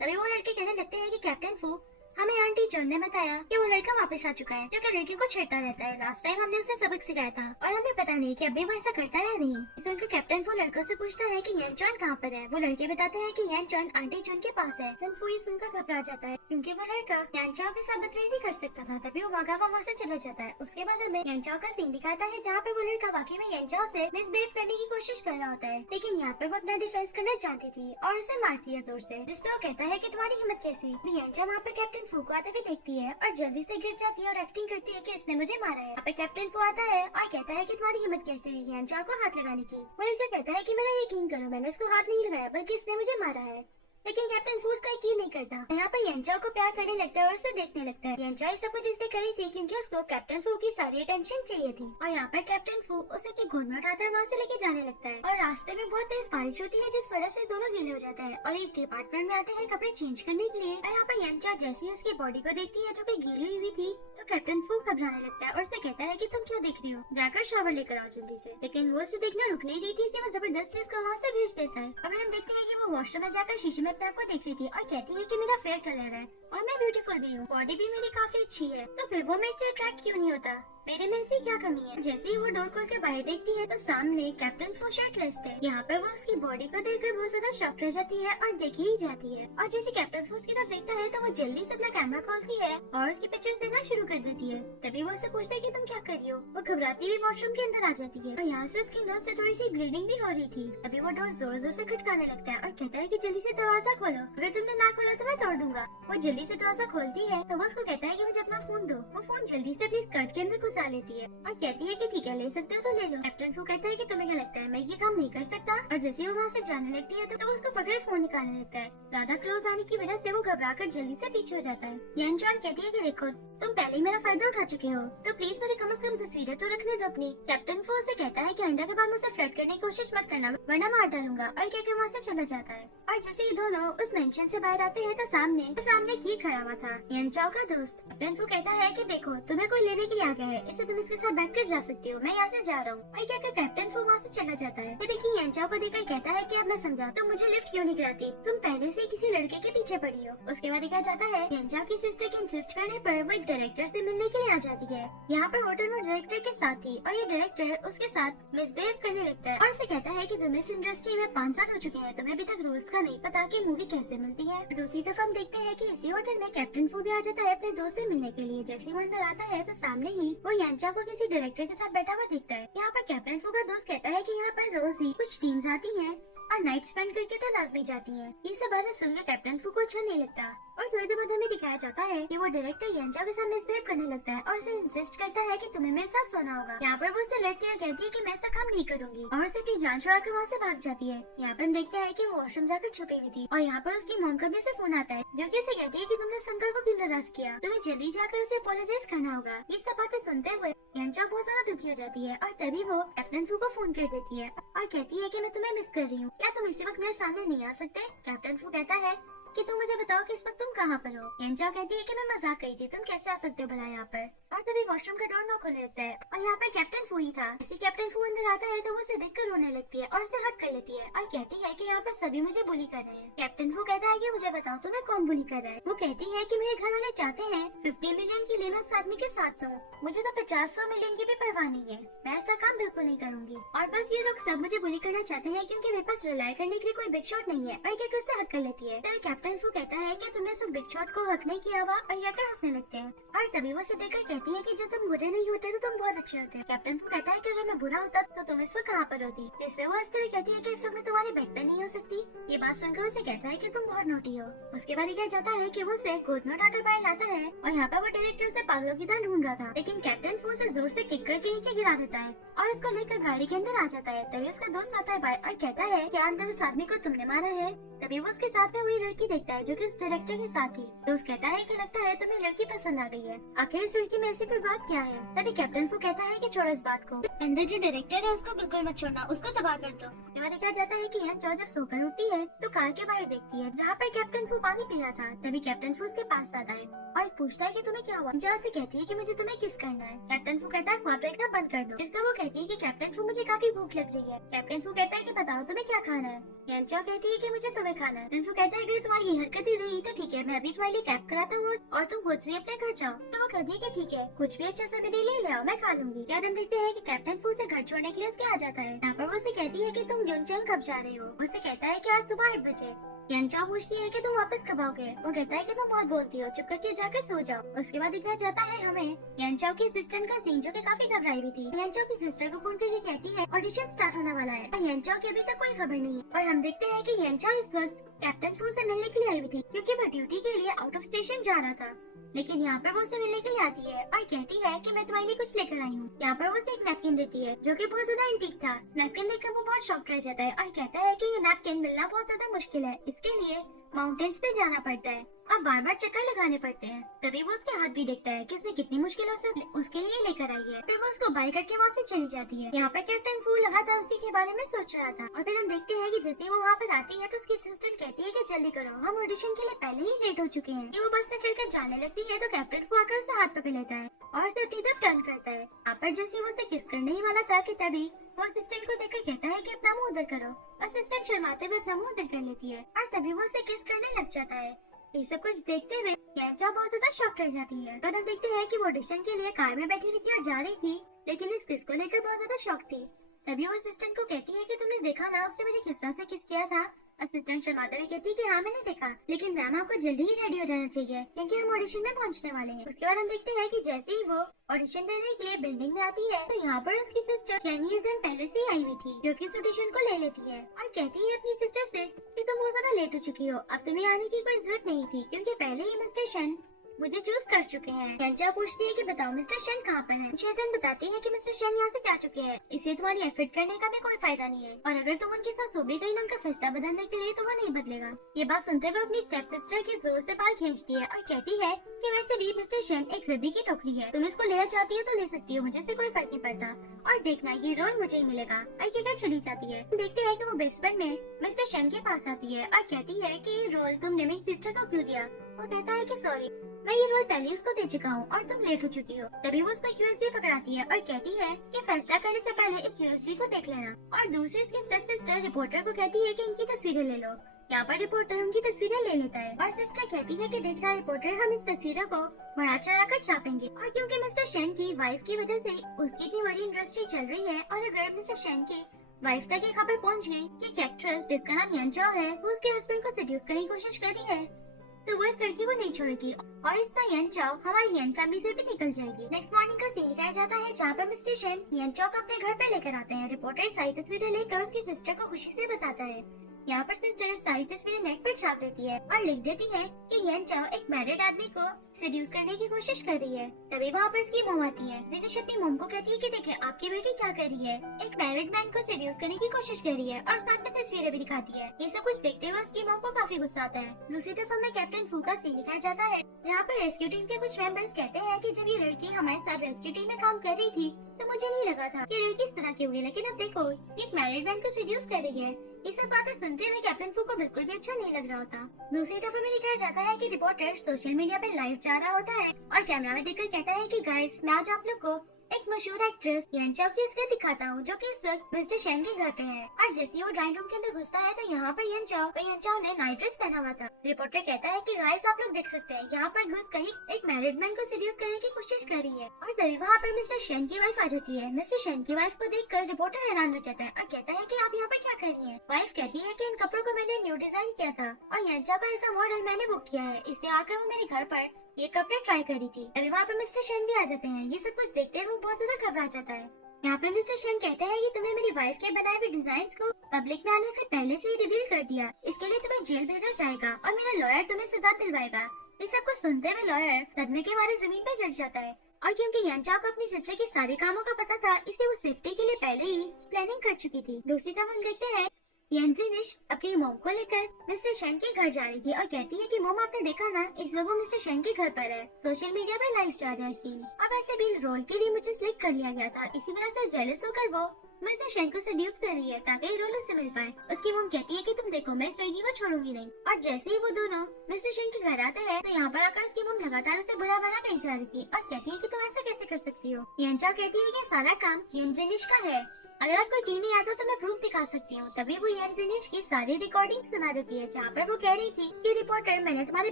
तभी वो लड़के कहने लगते हैं कि कैप्टन फू, हमें आंटी जॉन ने बताया कि वो लड़का वापस आ चुका है जो कि लड़की को छेड़ता रहता है। लास्ट टाइम हमने उसे सबक सिखाया था और हमें पता नहीं कि अभी वो ऐसा करता है या नहीं। सुनकर कैप्टन फू लड़कों से पूछता है कि यानचान कहाँ पर है। वो लड़के बताते हैं कि यानचान आंटी जॉन के पास है। फू ये सुनकर घबरा जाता है क्योंकि वो लड़का यानचान के साथ बदतमीजी कर सकता था। तभी वो भागा वहाँ से चला जाता है। उसके बाद हमें यानचान का सीन दिखाता है जहाँ पर वो लड़का वाकई में यानचान से मिसबिहेव करने की कोशिश कर रहा होता है, लेकिन यहाँ पर वो अपना डिफेंस करना चाहती थी और उसे मारती है जोर से, जिसपे वो कहता है कि तुम्हारी हिम्मत कैसी। यानचान वहाँ पर कैप्टन फू को आते हुए देखती है और जल्दी से गिर जाती है और एक्टिंग करती है कि इसने मुझे मारा है। यहाँ पे कैप्टन फू आता है और कहता है कि तुम्हारी हिम्मत कैसे हुई यानचान को हाथ लगाने की। वो लड़का कहता है कि मेरा यकीन करो, मैंने उसको हाथ नहीं लगाया बल्कि इसने मुझे मारा है। लेकिन कैप्टन फू उसका यकीन नहीं करता। यहाँ पर येनचाओ को प्यार करने लगता है और उसे देखने लगता है। येनचाओ सब कुछ इसलिए करी थी क्योंकि उसको कैप्टन फू की सारी अटेंशन चाहिए थी। और यहाँ पर कैप्टन फू उसे अपनी गोद में उठाकर वहाँ से लेके जाने लगता है और रास्ते में बहुत तेज बारिश होती है जिस वजह से दोनों गीले हो जाते हैं और एक डिपार्टमेंट में आते हैं कपड़े चेंज करने के लिए। और यहाँ पर येनचाओ जैसे ही उसकी बॉडी को देखती है जो कि गीली हुई थी तो कैप्टन फू घबराने लगता है और उसे कहता है कि तुम क्यों देख रही हो, जाकर शावर लेकर आओ जल्दी से। लेकिन वो उसे देखना रुक नहीं रही थी, इसे वो जबरदस्ती उसको वहाँ से भेज देता है। और हम देखते हैं कि वो वॉशरूम में जाकर शीशे में अपने आप को देख रही थी और कहती है कि मेरा फेयर कलर है और मैं ब्यूटीफुल भी हूँ, बॉडी भी मेरी काफी अच्छी है, तो फिर वो मेरे से अट्रैक्ट क्यों नहीं होता, मेरे में से क्या कमी है। जैसे ही वो डोर खोल के बाहर देखती है तो सामने कैप्टन फू शर्टलेस थे। यहाँ पर वो उसकी बॉडी को देखकर बहुत ज्यादा शॉक रह जाती है और देखी ही जाती है। और जैसे कैप्टन फू उसकी तरफ देखता है तो वो जल्दी से अपना कैमरा खोलती है और उसकी पिक्चर्स देखना शुरू कर देती है। तभी वो उससे पूछता है कि तुम क्या कर रही हो। वो घबराती हुई वॉशरूम के अंदर आ जाती है और यहाँ से उसकी नोज से थोड़ी सी ब्लीडिंग भी हो रही थी। तभी वो डोर जोर जोर से खटकाने लगता है और कहता है कि जल्दी से दरवाजा खोलो, अगर तुमने ना खोला तो मैं तोड़ दूंगा। वो जल्दी से दरवाजा खोलती है तो वो उसको कहता है कि मुझे अपना फोन दो। वो फोन जल्दी से अपनी स्कर्ट के अंदर घुसा लेती है और कहती है कि ठीक है ले सकते हो तो ले लो। कैप्टन फू कहता है कि तुम्हें क्या लगता है मैं ये काम नहीं कर सकता। और जैसे ही वो वहाँ से जाने लगती है तो वो उसको पकड़े फोन निकालने लगता है। ज्यादा क्लोज आने की वजह से वो घबराकर जल्दी से पीछे हो जाता है। येनचाओ कहती है कि देखो तुम पहले ही मेरा फायदा उठा चुके हो तो प्लीज मुझे कम से कम तस्वीरें तो रखने दो अपनी। कैप्टन फू से कहता है कि आइंदा के बाद मुझसे फ्लर्ट करने की कोशिश मत करना वरना मार डालूंगा और कहकर वहाँ से चला जाता है। और जैसे ही दोनों उस मेंशन से बाहर आते हैं तो सामने की खड़ा हुआ था येनचाओ का दोस्त। कैप्टन फू कहता है कि देखो तुम्हें कोई लेने के लिए आ गया है, इससे तुम इसके साथ बैठकर जा सकती हो, मैं यहाँ से जा रहा हूँ। और कहकर कैप्टन फू वहाँ से चला जाता है। तभी कि येनचाओ को देखकर कहता है कि अब मैं समझा तुम मुझे लिफ्ट क्यों नहीं कराती, तुम पहले से किसी लड़के के पीछे पड़ी हो। उसके बाद दिखाया जाता है येनचाओ की सिस्टर के इंसिस्ट करने पर वो एक डायरेक्टर से मिलने के लिए आ जाती है। यहाँ पर होटल में डायरेक्टर के साथ थी और ये डायरेक्टर उसके साथ मिसबिहेव करने लगता है और उसे कहता है कि तुम्हें इस इंडस्ट्री में 5 साल हो चुके हैं, तुम्हें अभी तक रूल्स का नहीं पता कि मूवी कैसे मिलती है। दूसरी तरफ हम देखते हैं कि इसी होटल में कैप्टन फू भी आ जाता है अपने दोस्त से मिलने के लिए। जैसे वो अंदर आता है तो सामने ही वो येनचाओ को किसी डायरेक्टर के साथ बैठा हुआ दिखता है। यहाँ पर कैप्टन फू का दोस्त कहता है कि यहाँ पर रोज ही कुछ टीम्स आती हैं और नाइट स्पेंड करके तो लाजमी जाती हैं। ये सब बातें सुनकर कैप्टन फू को अच्छा नहीं लगता और थोड़ी देर बाद हमें दिखाया जाता है कि वो डायरेक्टर येनचाओ के साथ मिसबिहेव करने लगता है और उसे इंसिस्ट करता है कि तुम्हें मेरे साथ सोना होगा। यहाँ पर वो उससे लड़ती है, कहती है कि मैं ऐसा काम नहीं करूंगी और उसे अपनी जान छुड़ा कर वहाँ से भाग जाती है। यहाँ पर हम देखते हैं कि वो वॉशरूम जाकर छुपी हुई थी और यहाँ पर उसकी मॉम का भी उसे फोन आता है जो कि उसे कहती है कि तुमने संकल को क्यों नाराज किया, तुम्हें जल्दी जाकर उसे अपोलोजाइज करना होगा। ये सब बातें सुनते हुए येनचाओ बहुत ज्यादा दुखी हो जाती है और तभी वो कैप्टन फू को फोन कर देती है और कहती है कि मैं तुम्हें मिस कर रही हूँ, क्या तुम इसी वक्त मेरे सामने नहीं आ सकते। कैप्टन फू कहता है कि तुम मुझे बताओ कि इस वक्त तुम कहाँ पर हो। येनचाओ कहती है कि मैं मजाक करी थी, तुम कैसे आ सकते हो भला यहाँ पर। और तभी वॉशरूम का डोर नॉक होने लगता है और यहाँ पर कैप्टन फू ही था। जैसे कैप्टन फू अंदर आता है तो वो उसे देखकर रोने लगती है और उसे हक कर लेती है और कहती है कि यहाँ पर सभी मुझे बुली कर रहे हैं। कैप्टन फू कहता है कि मुझे बताओ तुम्हें कौन बुली कर रहा है। वो कहती है कि मेरे घर वाले चाहते हैं 50 मिलियन की लेना इस आदमी के साथ सोऊं, मुझे तो 50-100 मिलियन की भी परवाह नहीं है, मैं ऐसा काम बिल्कुल नहीं करूंगी। और बस ये लोग सब मुझे बुली करना चाहते हैं क्योंकि मेरे पास रिलाई करने के लिए कोई बिग शॉट नहीं है। और कहकर उससे हक कर लेती है। तो कैप्टन फू कहता है कि तुमने सिर्फ बिग शॉट को हक नहीं किया हुआ और कहकर हंसने लगते हैं। और तभी वो उसे देखकर कहती है कि जब तुम बुरे नहीं होते तो तुम बहुत अच्छे होते। कैप्टन फू कहता है कि अगर मैं बुरा होता तो तुम इस वक्त कहाँ पर होती। इस पे वो हंसते हुए कहती है कि इस वक्त मैं तुम्हारे बेड पे नहीं हो सकती। ये बात सुनकर उसे कहता है कि तुम बहुत नोटी हो। उसके बाद कहा जाता है कि वो उसे गोद में उठाकर बाहर लाता है और यहाँ पर वो डायरेक्टर उसे पागलों की तरह ढूंढ रहा था, लेकिन कैप्टन फू उसे जोर से किक करके नीचे गिरा देता है और उसको लेकर गाड़ी के अंदर आ जाता है। तभी उसका दोस्त आता है बाहर और कहता है क्या अंदर उस आदमी को तुमने मारा है। तभी वो उसके साथ में वही लड़की देखता है जो कि उस डायरेक्टर के साथ थी। दोस्त कहता है कि लगता है तुम्हें लड़की पसंद आ गई है, आखिर इस लड़की में ऐसी कोई बात क्या है। तभी कैप्टन फू कहता है कि छोड़ो इस बात को, अंदर जो डायरेक्टर है उसको बिल्कुल मत छोड़ना, उसको तबाह कर दो। यहाँ दिखाया जाता है कि येनचाओ जब सोकर उठती है तो कार के बाहर देखती है जहाँ पर कैप्टन फू पानी पी रहा था। तभी कैप्टन फू उसके पास आता है और पूछता है कि तुम्हें क्या हुआ। जहाँ से कहती है कि मुझे तुम्हें किस करना है। कैप्टन फू कहता है ख्वाब देखना बंद कर दो। इस पर वो कहती है कि कैप्टन फू मुझे काफी भूख लग रही है। कैप्टन फू कहता है कि बताओ तुम्हें क्या खाना है। येनचाओ कहती है कि मुझे तुम्हें खाना है। कैप्टन फू कहता है अगर तुम्हारी ये हरकत ही रही तो ठीक है, मैं अभी तुम्हारे लिए कैब कराता हूँ और तुम खुद से अपने घर जाओ। तो वो कहती है कि ठीक है, कुछ भी अच्छा सा मेरे लिए ले आओ, मैं खा लूंगी। क्या हम देखते हैं कि कैप्टन फू से घर छोड़ने के लिए उसके आ जाता है। यहाँ पर वो उसे कहती है कि तुम योनचंग कब जा रहे हो। उसे कहता है कि आज सुबह 8 बजे। येनचाओ पूछती है कि तुम वापस कब आओगे। वो कहता है कि तुम बहुत बोलती हो, चुप करके जाकर सो जाओ। उसके बाद दिखाया जाता है हमें येनचाओ की असिस्टेंट का सीन जो कि काफी घबराई हुई थी। येनचाओ की सिस्टर को फोन करके कहती है ऑडिशन स्टार्ट होने वाला है और येनचाओ की अभी तक कोई खबर नहीं। और हम देखते हैं कि येनचाओ इस वक्त कैप्टन फू से मिलने के लिए आई हुई थी क्योंकि वो ड्यूटी के लिए आउट ऑफ स्टेशन जा रहा था। लेकिन यहाँ पर वो उसे मिलने के लिए आती है और कहती है कि मैं तुम्हारे लिए कुछ लेकर आई हूँ। यहाँ पर वो उसे एक नैपकिन देती है जो कि बहुत ज्यादा एंटीक था। नैपकिन देखकर वो बहुत शॉक रह जाता है और कहता है कि ये नैपकिन मिलना बहुत ज्यादा मुश्किल है, इसके लिए माउंटेन्स पे जाना पड़ता है और बार बार चक्कर लगाने पड़ते हैं। तभी वो उसके हाथ भी देखता है कि उसने कितनी मुश्किलों से उसके लिए लेकर आई है। फिर वो उसको बाय करके वहाँ से चली जाती है। यहाँ पर कैप्टन फू लगातार उसी के बारे में सोच रहा था और फिर हम देखते हैं कि जैसे वो वहाँ पर आती है तो उसकी असिस्टेंट कहती है कि जल्दी करो, हम ऑडिशन के लिए पहले ही लेट हो चुके हैं। कि वो बस में चढ़कर जाने लगती है तो कैप्टन फू आकर उससे हाथ पकड़ लेता है और उसे अपनी तरफ टर्न करता है। यहाँ पर जैसे वो उसे किस करने ही वाला था कि तभी वो असिस्टेंट को देखकर कहता है कि अपना मुंह उधर करो। असिस्टेंट शर्माते हुए अपना मुंह उधर कर लेती है और तभी वो उसे किस करने लग जाता है। ये सब कुछ देखते हुए यांचा बहुत ज्यादा शॉक रह जाती है। तो हम देखते हैं कि वो ऑडिशन के लिए कार में बैठी हुई थी और जा रही थी, लेकिन इस किस को लेकर बहुत ज्यादा शॉक थी। तभी वो असिस्टेंट को कहती है कि तुमने देखा ना उसने मुझे किस तरह से किस किया था। असिस्टेंट शर्माते हुए कहती है कि हाँ मैंने देखा, लेकिन मैम आपको जल्दी ही रेडी हो जाना चाहिए क्योंकि हम ऑडिशन में पहुंचने वाले हैं। उसके बाद हम देखते हैं कि जैसे ही वो ऑडिशन देने के लिए बिल्डिंग में आती है तो यहाँ पर उसकी सिस्टर कैनियन पहले से ही आई हुई थी, जो कि इस ऑडिशन को ले लेती है और कहती है अपनी सिस्टर से कि तुम बहुत ज्यादा लेट हो चुकी हो, अब तुम्हें आने की कोई जरूरत नहीं थी क्योंकि पहले ही मिस्टर शन मुझे चूज कर चुके हैं। यांचा पूछती है कि बताओ मिस्टर शन कहाँ पर है। शेजन बताती है कि मिस्टर शन यहाँ से जा चुके हैं, इसलिए तुम्हारी एफर्ट करने का भी कोई फायदा नहीं है और अगर तुम उनके साथ सो भी गई ना उनका फैसला बदलने के लिए तो वो नहीं बदलेगा। ये बात सुनते हुए अपनी स्टेप सिस्टर की जोर से बाल खींचती है और कहती है कि वैसे भी मिस्टर शन एक रद्दी की टोकरी है, तुम इसको लेना चाहती हो तो ले सकती हो, मुझे से कोई फर्क नहीं पड़ता और देखना ये रोल मुझे ही मिलेगा। और ये घर चली जाती है। देखते हैं कि वो बेसमेंट में मिस्टर शन के पास आती है और कहती है कि ये रोल तुमने मेरी सिस्टर को क्यों दिया। वो कहता है कि सॉरी मैं ये रोल पहले उसको दे चुका हूँ और तुम लेट हो चुकी हो। तभी वो उसको यूएसबी पकड़ाती है और कहती है कि फैसला करने से पहले इस यूएसबी को देख लेना। और दूसरी उसकी स्टेप सिस्टर रिपोर्टर को कहती है कि इनकी तस्वीरें ले लो। यहाँ पर रिपोर्टर उनकी तस्वीरें ले लेता है और सिस्टर कहती है कि देखना रिपोर्टर हम इस तस्वीरों को बढ़ा चढ़ा कर छापेंगे। और क्योंकि मिस्टर शेन की वाइफ की वजह से उसकी इतनी बड़ी इंडस्ट्री चल रही है और अगर मिस्टर शेन की वाइफ तक ये खबर पहुँच गई कि एक एक्ट्रेस जिसका नाम यांचा है वो उसके हस्बैंड को सेड्यूस करने की कोशिश कर रही है तो वो इस लड़की को नहीं छोड़ेगी और इससे यन चाओ हमारी यन फैमिली से भी निकल जाएगी। नेक्स्ट मॉर्निंग का सीन दिखाया जाता है जहाँ पर मिस्टर शेन यन चाओ को अपने घर पे लेकर आते हैं। रिपोर्टर सारी तस्वीरें लेकर उसकी सिस्टर को खुशी से बताता है। यहाँ पर सिस्टर सारी तस्वीरें नेट पर छाप देती है और लिख देती है कि यन चाओ एक मैरिड आदमी को सेड्यूस करने की कोशिश कर रही है। तभी वहाँ पर उसकी मॉम आती है। जिनिश अपनी मॉम को कहती है कि देखिए आपकी बेटी क्या कर रही है, एक मैरिड मैन को सेड्यूस करने की कोशिश कर रही है और साथ में तस्वीरें भी दिखाती है। ये सब कुछ देखते हुए उसकी मॉम को काफी गुस्सा आता है। दूसरी तरफ हमें कैप्टन फू का सीन दिखाया जाता है यहाँ पर रेस्क्यू टीम के कुछ मेंबर्स कहते हैं कि जब ये लड़की हमारे साथ रेस्क्यू टीम में काम कर रही थी तो मुझे नहीं लगा था कि लड़की इस तरह की होगी, लेकिन अब देखो एक मैरिड मैन को सेड्यूस कर रही है। ये सब बातें सुनते हुए कैप्टन फू को बिल्कुल भी अच्छा नहीं लग रहा होता। दूसरी तरफ हमें दिखाया जाता है कि रिपोर्टर सोशल मीडिया पे लाइव जा रहा होता है और कैमरा में देखकर कहता है कि गाइस मैं आज आप लोग को एक मशहूर एक्ट्रेस यन चाओ की स्किल दिखाता हूँ जो कि इस वक्त मिस्टर शेन के घर पे है। और जैसे ही वो ड्राइंग रूम के अंदर घुसता है तो यहाँ पर यन चाओ ने नाइट ड्रेस पहना हुआ था। रिपोर्टर कहता है कि गाइस आप लोग देख सकते हैं यहाँ पर घुस कर एक मैरिड मैन को सेड्यूस करने की कोशिश कर रही है। और तभी वहाँ पर मिस्टर शेन की वाइफ आ जाती है। मिस्टर शेन की वाइफ को देखकर रिपोर्टर हैरान हो जाता है और कहता है कि आप यहाँ पर क्या कर रही हैं। वाइफ कहती है कि इन कपड़ों को मैंने न्यू डिजाइन किया था और यन चाओ का ऐसा मॉडल मैंने बुक किया है, इसलिए आकर वो मेरे घर पर ये कपड़े ट्राई करी थी। अभी वहाँ पर मिस्टर शेन भी आ जाते हैं। ये सब कुछ देखते हुए बहुत ज्यादा घबरा जाता है। यहाँ पे मिस्टर शेन कहते हैं कि तुमने मेरी वाइफ के बनाए हुए डिजाइन को पब्लिक में आने से पहले से ही रिवील कर दिया, इसके लिए तुम्हें जेल भेजा जाएगा और मेरा लॉयर तुम्हें सजा दिलवाएगा। इस सब कुछ सुनते हुए लॉयर सदमे के मारे जमीन पर गिर जाता है और क्योंकि यन चाओ को अपनी सिस्टर के सारे कामों का पता था इसलिए वो सेफ्टी के लिए पहले ही प्लानिंग कर चुकी थी। दूसरी तरफ हम देखते हैं जिनिश अपनी मॉम को लेकर मिस्टर शेन के घर जा रही थी और कहती है कि मॉम आपने देखा ना इस वक्त वो मिस्टर शेन के घर पर है, सोशल मीडिया पर लाइव जा रहा है सीन। अब ऐसे भी रोल के लिए मुझे सिलेक्ट कर लिया गया था, इसी वजह से जेलस होकर वो मिस्टर शेन को सेड्यूस कर रही है ताकि रोल उससे मिल पाए। उसकी मॉम कहती है कि तुम देखो मैं इस लड़की को छोड़ूंगी नहीं। और जैसे ही वो दोनों मिस्टर शेन के घर आते हैं तो यहाँ पर आकर उसकी मॉम लगातार उसे बुरा भला कही जा रही थी और कहती है कि तुम ऐसा कैसे कर सकती हो। यन चाओ कहती है कि सारा काम जिनिश का है, अगर आपको यकीन नहीं आता तो मैं प्रूफ दिखा सकती हूँ। तभी वो जिनिश की सारी रिकॉर्डिंग सुना देती है जहाँ पर वो कह रही थी कि रिपोर्टर मैंने तुम्हारे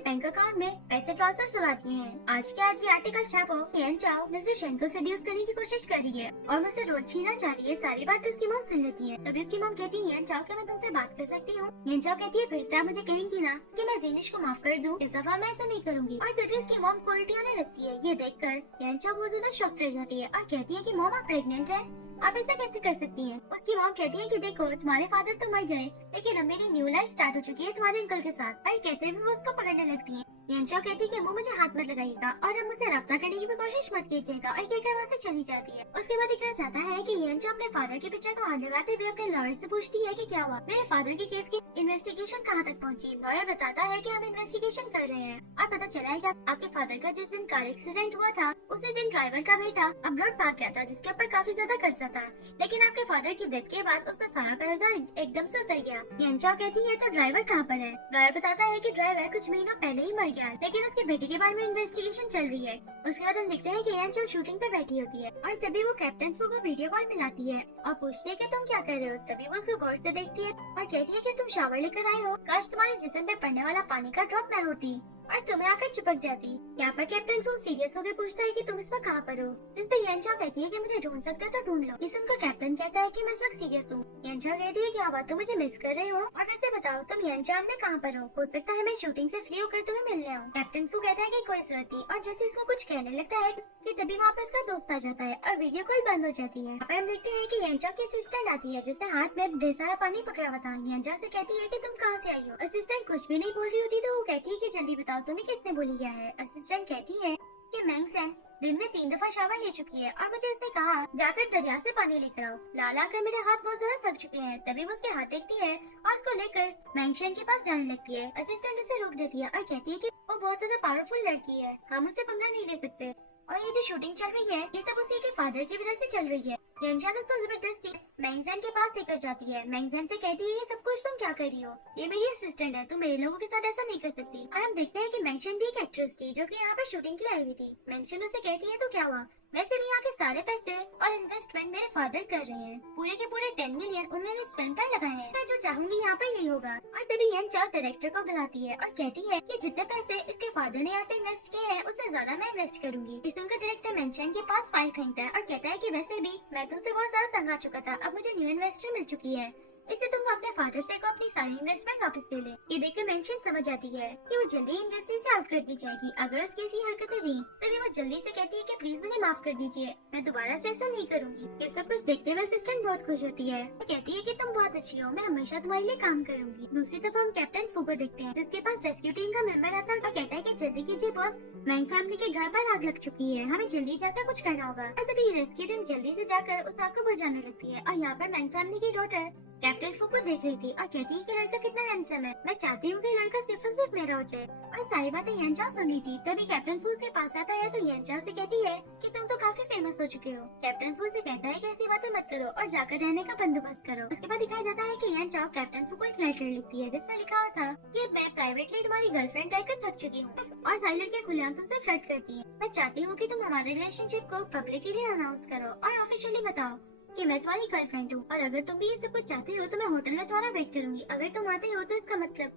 बैंक अकाउंट में पैसे ट्रांसफर करवा दिए हैं। आज के आज ये आर्टिकल छापो। यन चाओ मिस्टर शेन को सेड्यूस करने की कोशिश कर रही है और मुझसे रोज छीनना चाह रही है। सारी बात उसकी मॉम सुन लेती है। तभी उसकी मॉम कहती है यन चाओ क्या मैं तुमसे बात कर सकती हूँ। यन चाओ कहती है फिर से आप मुझे कहेंगी ना कि मैं जिनिश को माफ कर दूँ, इस दफा मैं ऐसा नहीं करूँगी। और तभी उसकी मॉम को उल्टी आने लगती है। ये देखकर यन चाओ बहुत ज्यादा शॉक रह जाती है और कहती है कि मॉम आप प्रेग्नेंट है, आप ऐसा कैसे कर सकती हैं? उसकी मॉम कहती है कि देखो तुम्हारे फादर तो मर गए लेकिन अब मेरी न्यू लाइफ स्टार्ट हो चुकी है तुम्हारे अंकल के साथ। और कहते हुए वो उसको पकड़ने लगती है। यंचा कहती है कि वो मुझे हाथ मत लगाइएगा और अब मुझसे रब्ता करने की भी कोशिश मत कीजिएगा, और कहकर वहाँ से चली जाती है। उसके बाद दिखाया जाता है कि यंचा अपने फादर के पिक्चर को हाथ लगाते हुए अपने लॉयर से पूछती है कि क्या हुआ, मेरे फादर के केस की इन्वेस्टिगेशन कहाँ तक पहुँची। लॉयर बताता है कि हम इन्वेस्टिगेशन कर रहे हैं और पता चला है कि आपके फादर का जिस दिन कार एक्सीडेंट हुआ था उसी दिन ड्राइवर का बेटा अपलोड पार्क किया था जिसके ऊपर काफी ज्यादा कर्जा था, लेकिन आपके फादर की डेथ के बाद उसका सारा कर्जा एकदम से उतर गया। यंचा कहती है तो ड्राइवर कहाँ पर है। लॉयर बताता है कि ड्राइवर कुछ महीनों पहले ही मर गया, लेकिन उसके बेटे के बारे में इन्वेस्टिगेशन चल रही है। उसके बाद हम देखते हैं कि यंचा शूटिंग पे बैठी होती है और तभी वो कैप्टन फू को वीडियो कॉल मिलाती है और पूछती है कि तुम क्या कर रहे हो। तभी वो उसको गौर से देखती है और कहती है कि तुम शावर लेकर आए हो, काश तुम्हारे जिस्म पे पड़ने वाला पानी का ड्रॉप न होती और तुम्हें आकर चिपक जाती। यहाँ पर कैप्टन फू सीरियस होकर पूछता है कि तुम इस वक्त कहाँ पर हो। इस पर यंचा कहती है कि मुझे ढूंढ सकते हो तो ढूंढ लो। इस उनको कैप्टन कहता है कि मैं इस वक्त सीरियस हूँ। यंचा कहती है क्या बात, तुम मुझे मिस कर रहे हो, और वैसे बताओ तुम यंचा में कहाँ पर हो सकता है मैं शूटिंग से फ्री होकर तुम्हें मिलने आऊँ। कैप्टन फू कहता है कि कोई जरूरत नहीं, और जैसे इसको कुछ कहने लगता है कि तभी वहाँ पर उसका दोस्त आ जाता है और वीडियो कॉल बंद हो जाती है। यहाँ पर हम देखते हैं कि यंचा की असिस्टेंट आती है जिससे हाथ में ढेर सारा पानी पकड़ा हुआ था। यंचा से कहती है कि तुम कहाँ से आई हो। असिस्टेंट कुछ भी नहीं बोल रही होती तो वो कहती है कि जल्दी बताओ तुम्हें किसने बोली क्या है। असिस्टेंट कहती है कि मैंग सेन दिन में 3 दफा शावर ले चुकी है और मुझे उसने कहा जाकर दरिया से पानी लेकर आओ। ला कर मेरे हाथ बहुत ज्यादा थक चुके हैं। तभी वो उसके हाथ देखती है और उसको लेकर मैंगशन के पास जाने लगती है। असिस्टेंट उसे रोक देती है और कहती है कि वो बहुत ज्यादा पावरफुल लड़की है, हम उससे पंगा नहीं ले सकते, और ये जो शूटिंग चल रही है ये सब उसी के फादर की वजह से चल रही है। यंचान उसको जबरदस्ती मैंगजैन के पास लेकर जाती है। मैंगजैन से कहती है ये सब कुछ तुम क्या कर रही हो, ये मेरी असिस्टेंट है, तुम मेरे लोगों के साथ ऐसा नहीं कर सकती। और हम देखते हैं कि मैंगशन भी एक एक्ट्रेस थी जो कि यहाँ पर शूटिंग के लिए आई हुई थी। मैंगशन उसे कहती है तो क्या हुआ, वैसे भी यहाँ के सारे पैसे और इन्वेस्टमेंट मेरे फादर कर रहे हैं, पूरे के पूरे 10 मिलियन उन्होंने इस फिल्म पर लगाए हैं, मैं जो चाहूंगी यहाँ पर यही होगा। और तभी यंचा डायरेक्टर को बुलाती है और कहती है कि जितने पैसे इसके फादर ने यहाँ पे इन्वेस्ट किए हैं उससे ज्यादा मैं इन्वेस्ट करूंगी। इस उनका डायरेक्टर मेंशन के पास फाइल फेंकता है और कहता है कि वैसे भी मैं तुमसे बहुत ज्यादा तंग आ चुका था, अब मुझे न्यू इन्वेस्टर मिल चुकी है, इससे तुम अपने फादर से को अपनी सारी इन्वेस्टमेंट वापस ले ले। ये देखकर मेंशन समझ जाती है कि वो जल्दी इंडस्ट्री से आउट कर दी जाएगी अगर उसकी ऐसी हरकतें रही। तभी वो जल्दी से कहती है कि प्लीज मुझे माफ कर दीजिए, मैं दोबारा से ऐसा नहीं करूंगी। ये सब कुछ देखते हुए असिस्टेंट बहुत खुश होती है, वो कहती है कि तुम बहुत अच्छी हो, मैं हमेशा तुम्हारे लिए काम करूंगी। दूसरी तरफ हम कैप्टन फू को देखते हैं जिसके पास रेस्क्यू टीम का मेंबर आता है और कहता है कि जल्दी कीजिए बॉस, मैंग फैमिली के घर पर आग लग चुकी है, हमें जल्दी जाकर कुछ करना होगा। और तभी रेस्क्यू टीम जल्दी से जाकर उस आग को बुझाने लगती है और यहाँ पर मैंग फैमिली की डॉटर कैप्टन फू को देख रही थी और कहती है कि लड़का कितना हैंडसम है, मैं चाहती हूँ कि लड़का सिर्फ और सिर्फ मेरा हो जाए। और सारी बातें यंचा सुन रही थी। तभी कैप्टन फू के पास आता है तो यंचा से कहती है कि तुम तो काफी फेमस हो चुके हो। कैप्टन फू से कहता है कि ऐसी बातें मत करो और जाकर रहने का बंदोबस्त करो। उसके बाद दिखाया जाता है कि यंचा कैप्टन फू को एक लेटर लिखती है जिसमें लिखा हुआ था कि मैं प्राइवेटली तुम्हारी गर्लफ्रेंड रहकर थक चुकी हूँ और सारी लड़कियां खुलेआम तुमसे फ्लर्ट करती हैं। मैं चाहती हूँ कि तुम हमारे रिलेशनशिप को पब्लिकली अनाउंस करो और ऑफिशियली बताओ कि मैं तुम्हारी गर्लफ्रेंड हूँ, और अगर तुम भी ये सब कुछ चाहते हो तो मैं होटल में तुम्हारा वेट करूंगी। अगर तुम आते हो तो इसका मतलब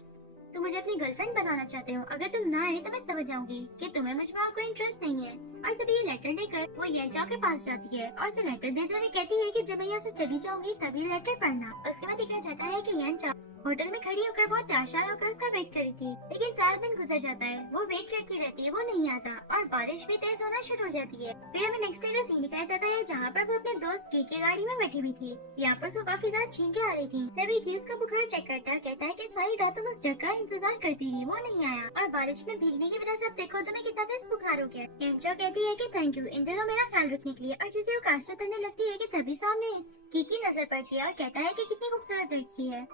तुम मुझे अपनी गर्लफ्रेंड बनाना चाहते हो, अगर तुम ना आए तो मैं समझ जाऊंगी कि तुम्हें मुझ में और कोई इंटरेस्ट नहीं है। और तभी ये लेटर लेकर वो यंचा के पास जाती है और उसे लेटर देते हुए कहती है कि जब मैं यहाँ से चली जाऊंगी तभी लेटर पढ़ना। उसके बाद दिखाया जाता है कि यंचा होटल में खड़ी होकर बहुत परेशान होकर उसका वेट करी थी, लेकिन सारा दिन गुजर जाता है, वो वेट करती रहती है, वो नहीं आता और बारिश भी तेज होना शुरू हो जाती है। फिर हमें नेक्स्ट डे का सीन दिखाया जाता है जहाँ पर वो अपने दोस्त की गाड़ी में बैठी हुई थी। यहाँ पर उसको काफी ज्यादा छींकें आ रही थी। तभी की उसका बुखार चेक करता है, कहता है कि सारी रात तुम उस जगह का इंतजार करती रही, वो नहीं आया और बारिश में भीगने की वजह से अब देखो तुम्हें कितना तेज बुखार हो गया। यंचा कहती है कि थैंक यू इन दिनों मेरा ख्याल रखने के लिए। और जैसे वो कार से उतरने लगती है कि तभी सामने की नजर पड़ती है और कहता है कि कितनी खूबसूरत लड़की है।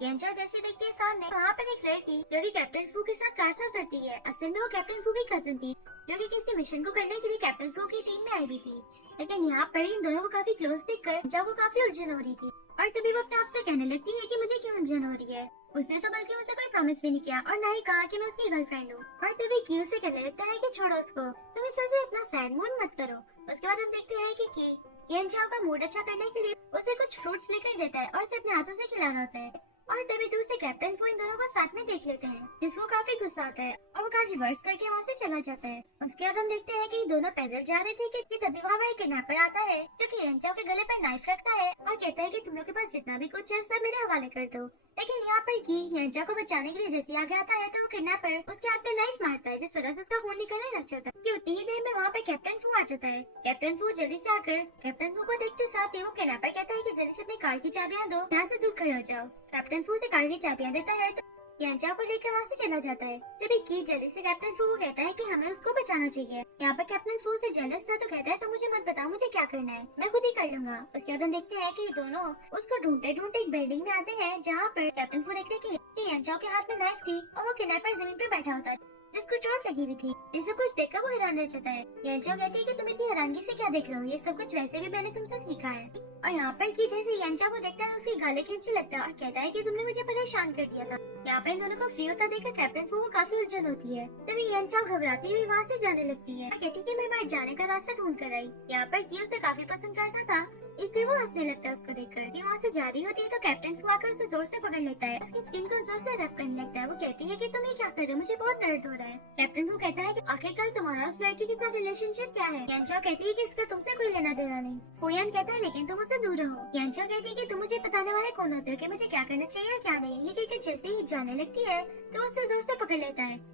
यंचा जैसे देखती है सामने वहाँ पर एक लड़की जो कि कैप्टन फू के साथ कार से उतरती है। असल में वो कैप्टन फू की कजिन थी जो कि किसी मिशन को करने के लिए कैप्टन फू की टीम में आई हुई थी, लेकिन यहाँ पर इन दोनों को काफी क्लोज देखकर जब वो काफी उलझन हो रही थी और तभी वो अपने आप से कहने लगती है कि मुझे क्यों उलझन हो रही है। उसने तो बल्कि मुझे कोई प्रॉमिस भी नहीं किया और ना ही कहा कि मैं उसकी गर्लफ्रेंड हूँ। और तभी क्यू से कहने लगता है कि छोड़ो उसको, तुम इस वजह से इतना सैड मूड मत करो। उसके बाद हम देखते हैं कि यंचा का मूड अच्छा करने के लिए उसे कुछ फ्रूट्स लेकर देता है और उसे अपने हाथों से खिला रहा होता है। और तभी दूर से कैप्टन फू इन दोनों को साथ में देख लेते हैं जिसको काफी गुस्सा आता है और वो कार रिवर्स करके वहाँ से चला जाता है। उसके बाद हम देखते हैं कि दोनों पैदल जा रहे थे कि तभी वहाँ पर एक किडनैपर आता है जो कि यंचा के गले पर नाइफ रखता है और कहता है कि तुम लोग के पास जितना भी कुछ है सब मेरे हवाले कर दो। लेकिन यहाँ पर की यंचा को बचाने के लिए जैसे आगे आता है तो वो किडनैपर उसके हाथ में नाइफ मारता है जिस वजह से उसका खून निकलने लग जाता है। कि उतनी ही देर में वहाँ पे कैप्टन फू आ जाता है। कैप्टन फू जल्दी से आकर कैप्टन फू को देखते साथ ही वो किडनैपर कहता है कि जल्दी से अपनी कार की चाबियां दो, यहाँ से दूर खड़े हो जाओ। कैप्टन फू से कार की चाबियां देता है यांचा को लेकर वहाँ से चला जाता है। तभी की जल्दी से कैप्टन फू को कहता है कि हमें उसको बचाना चाहिए। यहाँ पर कैप्टन फू से जेलस था तो कहता है तो मुझे मत बताओ मुझे क्या करना है, मैं खुद ही कर लूंगा। उसके बाद हम देखते हैं कि ये दोनों उसको ढूंढते ढूंढते एक बिल्डिंग में आते हैं जहाँ पर कैप्टन फू देखते हैं कि यांचा के हाथ में नाइफ थी और वो किडनैपर जमीन पर बैठा होता है जिसको चोट लगी हुई थी। ये सब कुछ देखकर वो हैरान रह जाता है। यांचा कहती है कि तुम इतनी हैरानगी से क्या देख रहे हो, ये सब कुछ वैसे भी मैंने तुमसे सीखा है। और यहाँ पर की जैसे यांचा को देखता है उसकी गाले खींचने लगता है और कहता है कि तुमने मुझे परेशान कर दिया था। यहाँ पर इन दोनों को फ्री होता देखकर कैप्टन फू को काफी उलझन होती है। तभी यांचा घबराती हुई वहाँ से जाने लगती है। कहती है कि मैं बाहर जाने का रास्ता ढूंढ कर आई। यहाँ पर की उसे काफी पसंद करता था इसलिए वो हंसने लगता है उसको देखकर। वहाँ से जा रही होती है तो कैप्टन फू आकर उसे जोर से पकड़ लेता है, उसकी स्किन को जोर से रब करने लगता है। वो कहती है कि तुम ये क्या कर रहे हो, मुझे बहुत दर्द हो रहा है। कैप्टन फू कहता है कि आखिरकार तुम्हारा उस लड़की के साथ रिलेशनशिप क्या है। यांचा कहती है कि इसका तुमसे कोई लेना देना नहीं। फुयान कहता है लेकिन तुम उससे दूर रहो। यांचा कहती है कि तुम मुझे बताने वाले कौन होते हो कि मुझे क्या करना चाहिए और क्या नहीं। ये कहकर जैसे ही जाने लगती है तो उससे जोर से पकड़ लेता है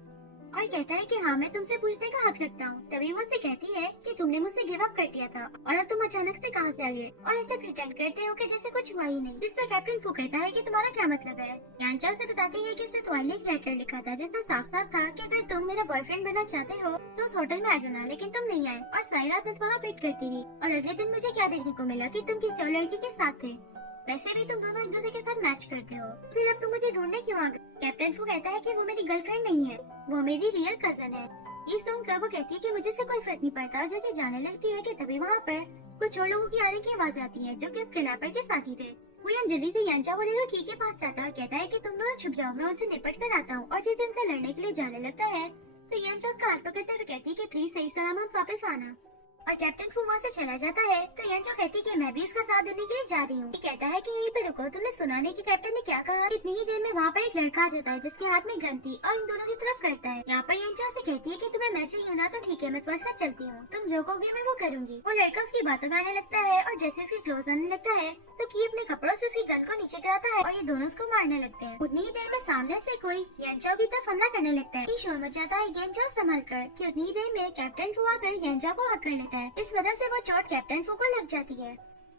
और कहता है कि हाँ मैं तुमसे पूछने का हक रखता हूँ। तभी वो उससे कहती है कि तुमने मुझसे गिव अप कर दिया था और अब तुम अचानक से कहाँ से आ गए और ऐसे प्रिटेंड करते हो कि जैसे कुछ हुआ ही नहीं। जिस पर कैप्टन फू कहता है कि तुम्हारा क्या मतलब है। यांचा उसे बताती है कि उसे तुम्हारे लिए एक लेटर लिखा था जिसमें साफ साफ था कि अगर तुम मेरा बॉयफ्रेंड बनना चाहते हो तो उस होटल में आ जाना, लेकिन तुम नहीं आए और सारी रात मैं वहाँ वेट करती रही। और अगले दिन मुझे क्या देखने को मिला कि तुम किसी और लड़की के साथ थे। वैसे भी तुम दोनों एक दूसरे के साथ मैच करते हो, फिर अब तुम मुझे ढूंढने क्यों आ गए। कैप्टन फू कहता है कि वो मेरी गर्लफ्रेंड नहीं है, वो मेरी रियल कजन है। ये सुनकर वो कहती है कि मुझे से कोई फर्क नहीं पड़ता और जैसे जाने लगती है कि तभी वहाँ पर कुछ और लोगों की आने की आवाज आती है जो कि उस किडनैपर के साथी थे। फुयान जल्दी से यांचा को लेकर की के पास जाता है और कहता है कि तुम दोनों छुप जाओ, मैं उनसे निपट कर आता हूँ। और जैसे उनसे लड़ने के लिए जाने लगता है तो यांचा उसका हाथ पकड़ते हुए कहती है कि प्लीज सही सलामत वापस आना। और कैप्टन फू वहाँ से चला जाता है तो यांचा कहती है कि मैं भी इसका साथ देने के लिए जा रही हूँ। कहता है कि यहीं पे रुको, तुमने सुना नहीं कि कैप्टन ने क्या कहा। इतनी ही देर में वहाँ पर एक लड़का आ जाता है जिसके हाथ में गन थी और इन दोनों की तरफ करता है। यहाँ पर यांचा से कहती है कि तुम्हें मैं चाहिए ना तो ठीक है, मैं तुम्हारे साथ चलती हूँ, तुम जो कहोगे मैं वो करूंगी। वो लड़का उसकी बातों में आने लगता है और जैसे उसके क्लोज आने लगता है तो की अपने कपड़ों से उसकी गन को नीचे गिराता है और ये दोनों उसको मारने लगते हैं। उतनी ही देर में सामने से कोई यांचा की तरफ हमला करने लगता है। शोर मचाता है यांचा संभल कर कि उतनी ही देर में कैप्टन फू आकर यांचा को हक कर लेता है। इस वजह से वो चोट कैप्टन फू को लग जाती है।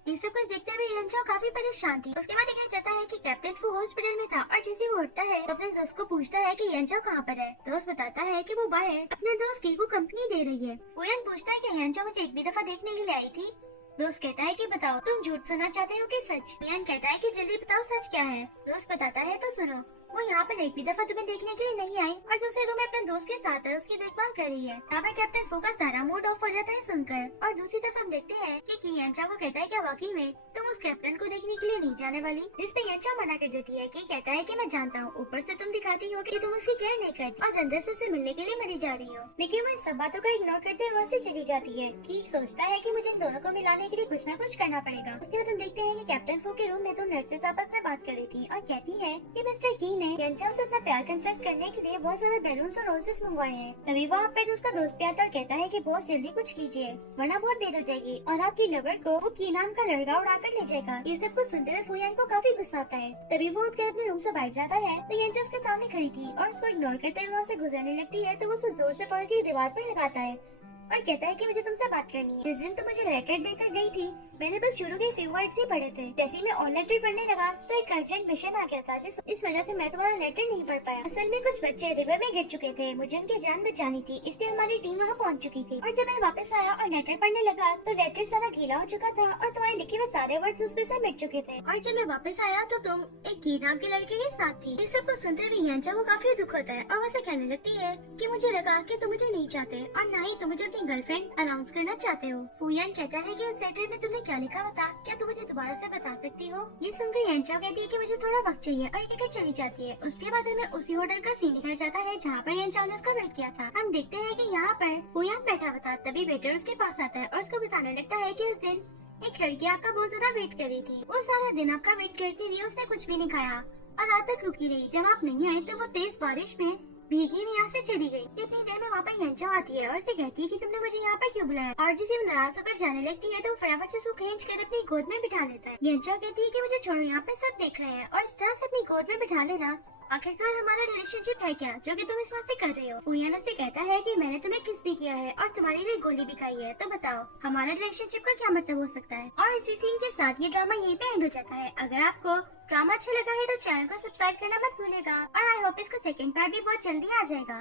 ये सब कुछ देखते हुए यांचा काफी परेशान थी। उसके बाद दिखाया जाता है कि कैप्टन फू हॉस्पिटल में था और जैसे वो उठता है तो अपने दोस्त को पूछता है कि यांचा कहाँ पर है। दोस्त बताता है कि वो बाहर अपने दोस्त की को कंपनी दे रही है। फुयान पूछता है कि यांचा मुझे एक भी दफा देखने के लिए आई थी। दोस्त कहता है कि बताओ तुम झूठ सुनना चाहते हो कि सच। फुयान कहता है कि जल्दी बताओ सच क्या है। दोस्त बताता है तो सुनो, वो यहाँ पर एक भी दफा तुम्हें देखने के लिए नहीं आई और दूसरे रूम में अपने दोस्त के साथ है, उसकी देखभाल कर रही है। यहाँ पर कैप्टन फू का सारा मूड ऑफ हो जाता है सुनकर। और दूसरी तरफ हम देखते हैं कि यांचा को कहता है क्या वाकई में तुम उस कैप्टन को देखने के लिए नहीं जाने वाली। जिस पे यांचा मना कर देती है कि कहता है कि मैं जानता हूँ, ऊपर से तुम दिखाती हो कि तुम उसकी केयर नहीं करती और अंदर से उसे मिलने के लिए मरी जा रही हो। लेकिन वो इन सब बातों को इग्नोर करते हुए वहाँ से चली जाती है। की सोचता है कि मुझे इन दोनों को मिलाने के लिए कुछ न कुछ करना पड़ेगा। उसके बाद हम देखते हैं कि कैप्टन फू के रूम में तो नर्सेस आपस में बात कर रही थी और कहती है कि मिस्टर की ने यांचा से अपना प्यार कन्फेस करने के लिए बहुत सारे बैलून्स और रोजेस मंगवाए हैं। तभी वहाँ पर उसका दोस्त भी आता है और कहता है कि बॉस जल्दी कुछ कीजिए वरना बहुत देर हो जाएगी और आपकी लवर को वो की नाम का लड़का उड़ाकर ले जाएगा। ये सब कुछ सुनते हुए फुयान को काफी गुस्सा आता है। तभी वो उठकर अपने रूम से बाहर जाता है तो यांचा उसके सामने खड़ी थी और उसको इग्नोर करते हुए वहाँ से गुजरने लगती है तो वो उसे जोर से पकड़ के दीवार पर लगाता है और कहता है कि मुझे तुमसे बात करनी है। जिस दिन तुम मुझे लेटर देकर गई थी मैंने बस शुरू के फ्यू वर्ड्स ही पढ़े थे। जैसे ही मैं और लेटर पढ़ने लगा तो एक अर्जेंट मिशन आ गया था इस वजह से मैं तुम्हारा लेटर नहीं पढ़ पाया। असल में कुछ बच्चे रिवर में गिर चुके थे, मुझे उनकी जान बचानी थी इसलिए हमारी टीम वहाँ पहुँच चुकी थी। और जब मैं वापस आया और लेटर पढ़ने लगा तो लेटर सारा गीला हो चुका था और तुम्हारे लिखे हुए सारे वर्ड्स उसमें से मिट चुके थे। और जब मैं वापस आया तो तुम एक की नाम के लड़के के साथ थी। इस सब को सुनते हुए यांचा को काफी दुख होता है और वो कहने लगती है कि मुझे लगा कि तुम मुझे नहीं चाहते और न ही तुम मुझे अपनी गर्लफ्रेंड अनाउंस करना चाहते हो। फुयान कहता है कि उस लेटर में तुमने क्या लिखा बता, क्या तुम मुझे दोबारा से बता सकती हो। ये सुनकर यांचा कहती है कि मुझे थोड़ा वक्त चाहिए और कहकर चली जाती है। उसके बाद हमें उसी होटल का सीन दिखाया जाता है जहाँ पर यांचा ने उसका वेट किया था। हम देखते हैं कि यहाँ पर फुयान बैठा हुआ था। तभी वेटर उसके पास आता है और उसको बताने लगता है कि उस दिन एक लड़की आपका बहुत ज्यादा वेट कर रही थी, वो सारा दिन आपका वेट करती रही, उसने कुछ भी नहीं खाया और रात तक रुकी रही। जब आप नहीं आए तो वो तेज बारिश में भीगी यहाँ से चली गई। इतनी देर में वहाँ पर यांचा आती है और उसे कहती है कि तुमने मुझे यहाँ पर क्यों बुलाया। और जिसे वो नाराज होकर जाने लगती है तो वो फटाफट से उसको खींच कर अपनी गोद में बिठा लेता है। यांचा कहती है कि मुझे छोड़ो, यहाँ पे सब देख रहे हैं और इस तरह से अपनी गोद में बिठा लेना आखिरकार हमारा रिलेशनशिप है क्या जो कि तुम इस वजह से कर रही हो। फुयाना से कहता है कि मैंने तुम्हें किस भी किया है और तुम्हारे लिए गोली भी खाई है, तो बताओ हमारा रिलेशनशिप का क्या मतलब हो सकता है। और इसी सीन के साथ ये ड्रामा यहीं पे एंड हो जाता है। अगर आपको ड्रामा अच्छा लगा है तो चैनल को सब्सक्राइब करना मत भूलेगा और आई होप इसका सेकंड पार्ट भी बहुत जल्दी आ जाएगा।